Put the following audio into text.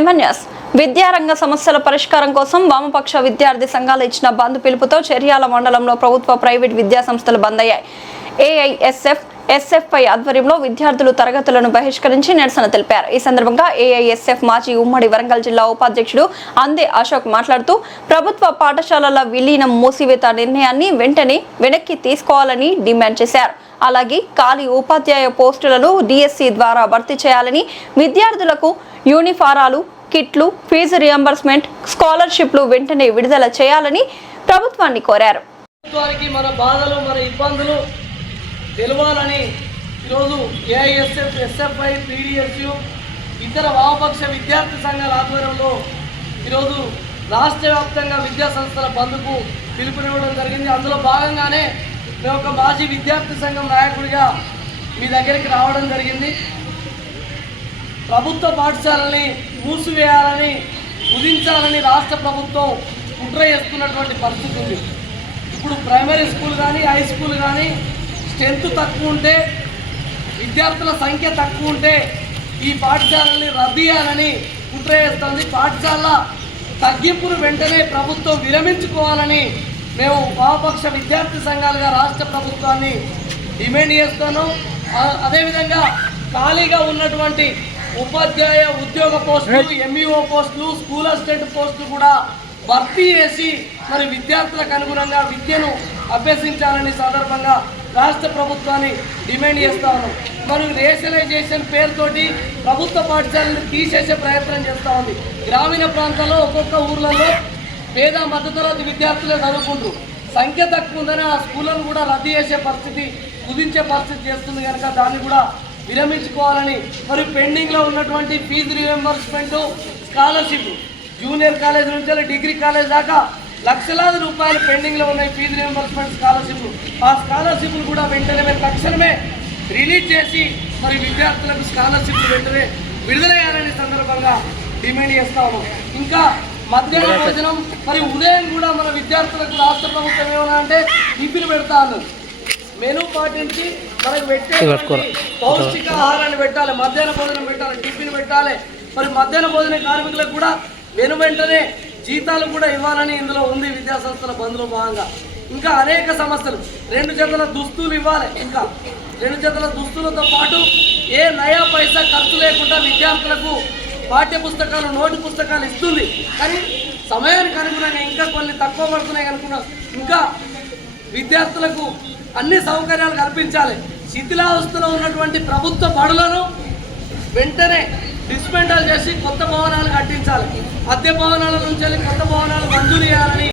MNS విద్యారంగ సమస్యల పరిష్కారం కోసం వామపక్ష విద్యార్థి సంఘాలు ఇచ్చిన బంద్ పిలుపుతో చర్యాల మండలంలో ప్రభుత్వ ప్రైవేట్ విద్యా సంస్థలు బంద్ అయ్యాయి. AISF SFI ఆధ్వర్యంలో విద్యార్థులు తరగతులను బహిష్కరించి నిరసన తెలిపారు. ఈ సందర్భంగా AISF మాజీ ఉమ్మడి వరంగల్ జిల్లా ఉపాధ్యక్షుడు అందే అశోక్ మాట్లాడుతూ ప్రభుత్వ పాఠశాలల విలీనం మూసివేత నిర్ణయాన్ని వెంటనే వెనక్కి తీసుకోవాలని డిమాండ్ చేశారు. అలాగే ఖాళీ ఉపాధ్యాయ పోస్టులను DSC ద్వారా భర్తీ చేయాలని, విద్యార్థులకు యూనిఫారాలు, కిట్లు, ఫీజు రియంబర్స్మెంట్, స్కాలర్షిప్లు వెంటనే విడుదల చేయాలని ప్రభుత్వాన్ని కోరారు. మన బాధలు, మన ఇబ్బందులు తెలవాలని ఈరోజు AISF, SFI, PDSU ఇతర వామపక్ష విద్యార్థి సంఘాల ఆధ్వర్యంలో ఈరోజు రాష్ట్ర వ్యాప్తంగా విద్యా సంస్థల బంద్కు పిలుపునివ్వడం జరిగింది. అందులో భాగంగానే మేము ఒక మాజీ విద్యార్థి సంఘం నాయకుడిగా మీ దగ్గరికి రావడం జరిగింది. ప్రభుత్వ పాఠశాలని మూసివేయాలని, కుదించాలని రాష్ట్ర ప్రభుత్వం కుట్ర చేస్తున్నటువంటి పరిస్థితి ఉంది. ఇప్పుడు ప్రైమరీ స్కూల్ కానీ, హై స్కూల్ కానీ స్ట్రెంత్ తక్కువ ఉంటే, విద్యార్థుల సంఖ్య తక్కువ ఉంటే ఈ పాఠశాలని రద్దు చేయాలని కుట్ర చేస్తుంది. పాఠశాల తగ్గింపును వెంటనే ప్రభుత్వం విరమించుకోవాలని మేము వామపక్ష విద్యార్థి సంఘాలుగా రాష్ట్ర ప్రభుత్వాన్ని డిమాండ్ చేస్తాను. అదేవిధంగా ఖాళీగా ఉన్నటువంటి ఉపాధ్యాయ ఉద్యోగ పోస్టులు, MEO పోస్టులు, స్కూల్ అసిస్టెంట్ పోస్టులు కూడా భర్తీ చేసి మరి విద్యార్థులకు అనుగుణంగా విద్యను అభ్యసించాలని సందర్భంగా రాష్ట్ర ప్రభుత్వాన్ని డిమాండ్ చేస్తా ఉన్నాం. మరి రేషనలైజేషన్ పేరుతోటి ప్రభుత్వ పాఠశాలను తీసేసే ప్రయత్నం చేస్తూ ఉంది. గ్రామీణ ప్రాంతాల్లో ఒక్కొక్క ఊర్లలో పేద మధ్యతరగతి విద్యార్థులే చదువుకుంటారు. సంఖ్య తక్కువ ఉందని ఆ స్కూళ్ళను కూడా రద్దు చేసే పరిస్థితి, కుదించే పరిస్థితి చేస్తుంది. కనుక దాన్ని కూడా విరమించుకోవాలని, మరి పెండింగ్లో ఉన్నటువంటి fee reimbursement, scholarship junior college నుంచి డిగ్రీ కాలేజ్ దాకా లక్షలాది రూపాయలు పెండింగ్లో ఉన్నాయి. ఫీజు రియంబర్స్మెంట్, స్కాలర్షిప్, ఆ స్కాలర్షిప్లు కూడా వెంటనే తక్షణమే రిలీజ్ చేసి మరి విద్యార్థులకు స్కాలర్షిప్లు వెంటనే విడుదల చేయాలని సందర్భంగా డిమాండ్ చేస్తా ఉన్నాం. ఇంకా మధ్యాహ్న భోజనం, మరి ఉదయం కూడా మన విద్యార్థులకు రాష్ట్ర ప్రభుత్వం ఏమన్నా అంటే టిఫిన్ పెడతా అన్నది. మెనూ పాటించి మనకు పెట్టే పౌష్టిక ఆహారాన్ని పెట్టాలి, మధ్యాహ్న భోజనం పెట్టాలి, టిఫిన్ పెట్టాలి. మరి మధ్యాహ్న భోజన కార్మికులకు కూడా వెంటనే జీతాలు కూడా ఇవ్వాలని ఇందులో ఉంది విద్యా సంస్థల బంద్లో భాగంగా. ఇంకా అనేక సమస్యలు, 2 జతల దుస్తులు ఇవ్వాలి. ఇంకా 2 జతల దుస్తులతో పాటు ఏ నయా పైసా ఖర్చు లేకుండా విద్యార్థులకు పాఠ్య పుస్తకాలు, నోటు పుస్తకాలు ఇస్తుంది. కానీ సమయానికి అనుగుణంగా ఇంకా కొన్ని తక్కువ పడుతున్నాయి అనుకున్నా. ఇంకా విద్యార్థులకు అన్ని సౌకర్యాలు కల్పించాలి. శిథిలావస్థలో ఉన్నటువంటి ప్రభుత్వ బడులను వెంటనే డిస్మెంటల్ చేసి కొత్త భవనాలు కట్టించాలి. అద్దె భవనాల నుంచి కొత్త